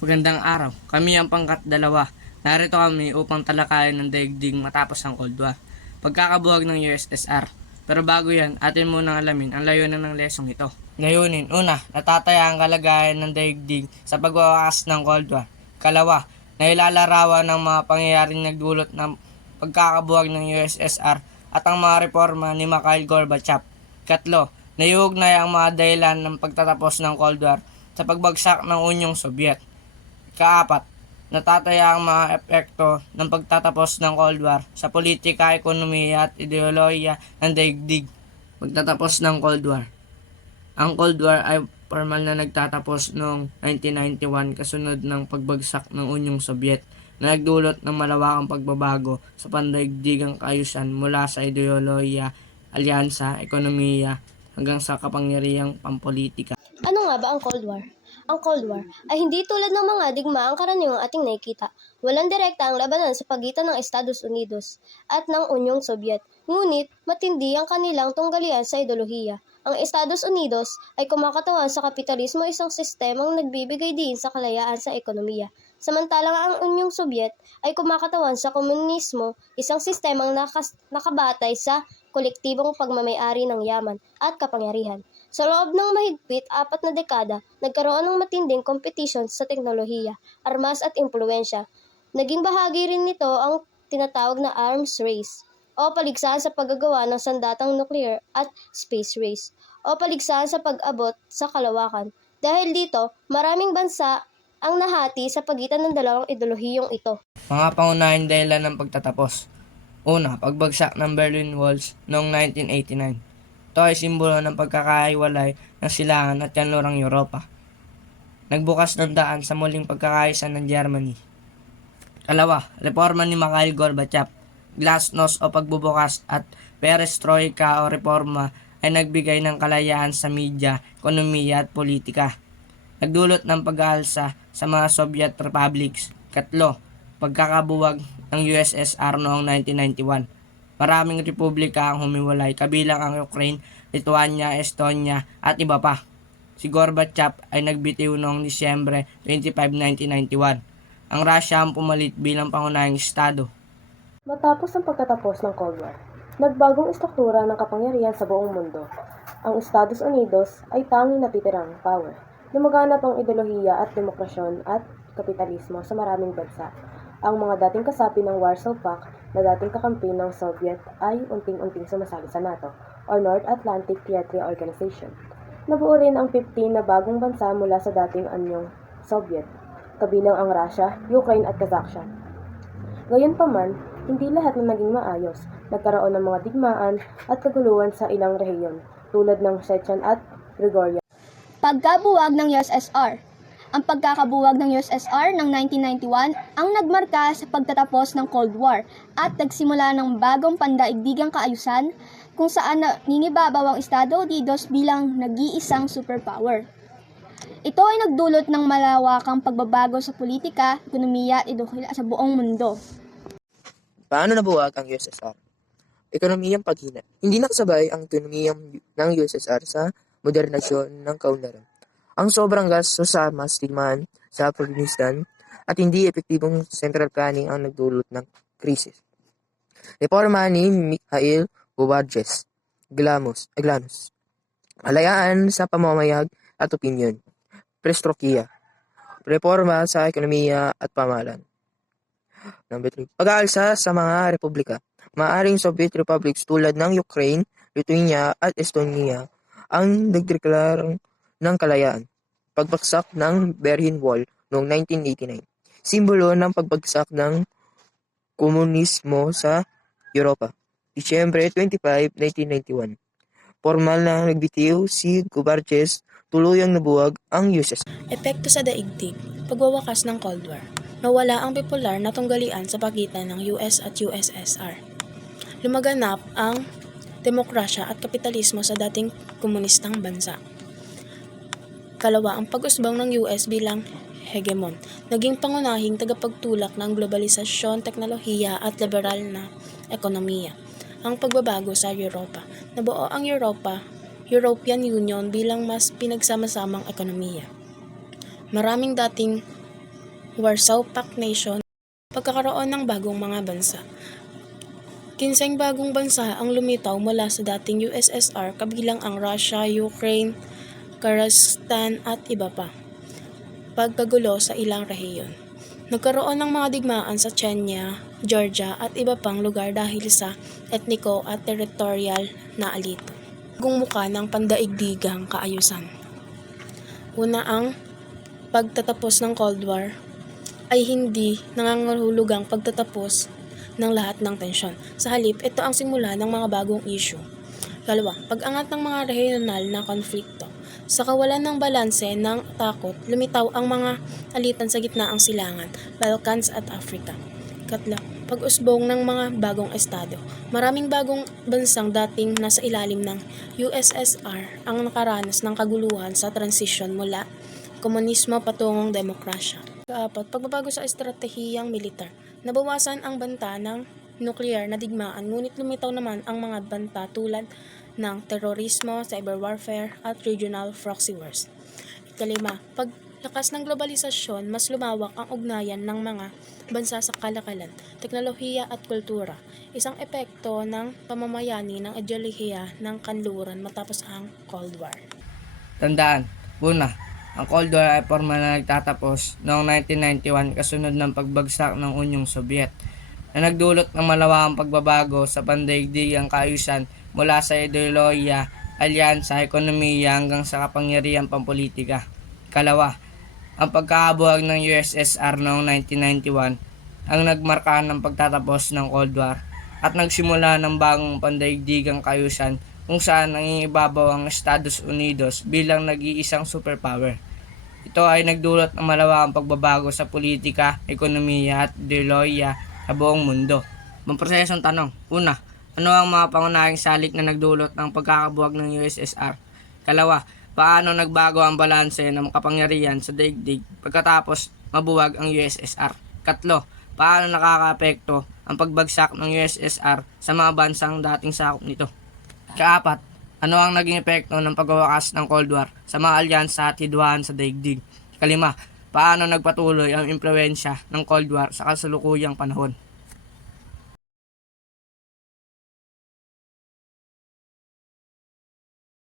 Magandang araw. Kami ang pangkat dalawa. Narito kami upang talakayan ng daigdig matapos ang Cold War. Pagkakabuhag ng USSR. Pero bago yan, atin munang alamin ang layunin ng lesong ito. Layunin, una, natataya ang kalagayan ng daigdig sa pagwawakas ng Cold War. Kalawa, nailalarawan ng mga pangyayaring nagdulot ng pagkakabuhag ng USSR at ang mga reforma ni Mikhail Gorbachev. Katlo, naiugnay ang mga dahilan ng pagtatapos ng Cold War sa pagbagsak ng Unyong Soviet. Kaapat, natataya ang mga epekto ng pagtatapos ng Cold War sa politika, ekonomiya at ideolohiya ng daigdig. Pagtatapos ng Cold War. Ang Cold War ay formal na nagtatapos noong 1991 kasunod ng pagbagsak ng Unyong Soviet na nagdulot ng malawakang pagbabago sa pandaigdigang kaayusan mula sa ideolohiya, alyansa, ekonomiya hanggang sa kapangyarihang pampolitika. Ano nga ba ang Cold War? Ang Cold War ay hindi tulad ng mga digmaang karaniwang ating nakikita. Walang direkta ang labanan sa pagitan ng Estados Unidos at ng Unyong Soviet. Ngunit matindi ang kanilang tunggalian sa ideolohiya. Ang Estados Unidos ay kumakatawan sa kapitalismo isang sistemang nagbibigay din sa kalayaan sa ekonomiya. Samantalang ang Unyong Soviet ay kumakatawan sa komunismo, isang sistemang nakas- nakabatay sa kolektibong pagmamayari ng yaman at kapangyarihan. Sa loob ng mahigpit apat na dekada, nagkaroon ng matinding competition sa teknolohiya, armas at impluensya. Naging bahagi rin nito ang tinatawag na arms race o paligsahan sa paggagawa ng sandatang nuclear at space race o paligsahan sa pag-abot sa kalawakan. Dahil dito, maraming bansa ang nahati sa pagitan ng dalawang ideolohiyong ito. Mga pangunahing dahilan ng pagtatapos. Una, pagbagsak ng Berlin Walls noong 1989. Ito ay simbolo ng pagkakahiwalay ng silangan at kanlurang Europa. Nagbukas ng daan sa muling pagkakaisa ng Germany. Kalawa, reforma ni Mikhail Gorbachev. Glasnost o pagbubukas at perestroika o reforma ay nagbigay ng kalayaan sa media, ekonomiya at politika. Nagdulot ng pag-aalsa sa mga Soviet republics. Katlo, pagkakabuwag ng USSR noong 1991. Maraming republika ang humiwalay kabilang ang Ukraine, Lithuania, Estonia at iba pa. Si Gorbachev ay nagbitiw noong Disyembre 25, 1991. Ang Russia ang pumalit bilang pangunahing estado. Matapos ang pagkatapos ng Cold War, nagbagong istruktura ng kapangyarihan sa buong mundo. Ang Estados Unidos ay tanging natitirang power. Lumaganap ang ideolohiya at demokrasyon at kapitalismo sa maraming bansa. Ang mga dating kasapi ng Warsaw Pact na dating kakampi ng Soviet ay unting-unting sumasali sa NATO or North Atlantic Treaty Organization. Nabuo rin ang 15 na bagong bansa mula sa dating anyong Soviet, kabilang ang Russia, Ukraine at Kazakhstan. Gayunpaman, hindi lahat na naging maayos. Nagkaroon ng mga digmaan at kaguluhan sa ilang rehiyon, tulad ng Chechen at Gregoria. Pagkabuwag ng USSR Ang pagkakabuwag ng USSR ng 1991 ang nagmarka sa pagtatapos ng Cold War at nagsimula ng bagong pandaigdigang kaayusan kung saan nangingibabaw ang Estado Unidos bilang nag-iisang superpower. Ito ay nagdulot ng malawakang pagbabago sa politika, ekonomiya at ideolohiya sa buong mundo. Paano nabuwag ang USSR? Ekonomiyang paghina. Hindi nakasabay ang ekonomiyang ng USSR sa modernasyon ng kaunlaran. Ang sobrang gastos sa mastigman sa Afghanistan at hindi epektibong central planning ang nagdulot ng krisis. Reforma ni Mikhail Gorbachev, Glamos, eh, Glanos. Alayaan sa pamamayag at opinyon. Prestrokiya. Reforma sa ekonomiya at pamahalaan. Number 3. Pag-aalsa sa mga republika. Maaring Soviet republics tulad ng Ukraine, Lithuania at Estonia ang nagdeklarang ng kalayaan. Pagbagsak ng Berlin Wall noong 1989. Simbolo ng pagbagsak ng komunismo sa Europa. Disyembre 25, 1991. Formal na nagbitiw si Gorbachev tuluyang nabuwag ang USSR. Epekto sa daigdig, pagwawakas ng Cold War. Nawala ang bipolar na tunggalian sa pagitan ng US at USSR. Lumaganap ang demokrasya at kapitalismo sa dating komunistang bansa. Kalawa, ang pag-usbong ng US bilang hegemon, naging pangunahing tagapagtulak ng globalisasyon, teknolohiya at liberal na ekonomiya. Ang pagbabago sa Europa. Nabuo ang Europa, European Union bilang mas pinagsama-samang ekonomiya. Maraming dating Warsaw Pact Nation, pagkakaroon ng bagong mga bansa. Kinseng bagong bansa ang lumitaw mula sa dating USSR kabilang ang Russia, Ukraine, Kazakhstan at iba pa. Pagkagulo sa ilang rehiyon. Nagkaroon ng mga digmaan sa Chechnya, Georgia at iba pang lugar dahil sa etniko at territorial na alito. Bagong muka ng pandaigdigang kaayusan. Una ang pagtatapos ng Cold War ay hindi nangangahulugang pagtatapos ng lahat ng tensyon. Sa halip, ito ang simula ng mga bagong issue. Kalawa, pag-angat ng mga regional na konflikto. Sa kawalan ng balanse ng takot, lumitaw ang mga alitan sa gitna ang silangan, Balkans at Africa. Katla, pag-usbong ng mga bagong estado. Maraming bagong bansang dating nasa ilalim ng USSR ang nakaranas ng kaguluhan sa transisyon mula komunismo patungong demokrasya. Kaapat, pagbabago sa estratehiyang militar. Nabawasan ang banta ng nuklear na digmaan ngunit lumitaw naman ang mga banta tulad ng terorismo, cyber warfare at regional proxy wars. Ikalima, paglakas ng globalisasyon, mas lumawak ang ugnayan ng mga bansa sa kalakalan, teknolohiya at kultura. Isang epekto ng pamamayani ng ideolohiya ng kanluran matapos ang Cold War. Tandaan, una, ang Cold War ay formal na nagtatapos noong 1991 kasunod ng pagbagsak ng Unyong Soviet na nagdulot ng malawakang pagbabago sa pandaigdigang kaayusan mula sa ideolohiya, alyansa, ekonomiya hanggang sa kapangyarihan pampolitika. Kalawa, ang pagkakabuhag ng USSR noong 1991 ang nagmarka ng pagtatapos ng Cold War at nagsimula ng bagong pandaigdigang kaayusan kung saan nangingibabaw ang Estados Unidos bilang nag-iisang superpower. Ito ay nagdulot ng malawakang pagbabago sa politika, ekonomiya at ideolohiya sa buong mundo. Mamprosesong tanong. Una, ano ang mga pangunahing salik na nagdulot ng pagkakabuhag ng USSR? Kalawa, paano nagbago ang balanse ng kapangyarihan sa daigdig pagkatapos mabuwag ang USSR? Katlo, paano nakakaapekto ang pagbagsak ng USSR sa mga bansang dating sakop nito? Kaapat, ano ang naging epekto ng pagwawakas ng Cold War sa mga alyansa at hidwahan sa daigdig? Kalima, paano nagpatuloy ang impluensya ng Cold War sa kasalukuyang panahon?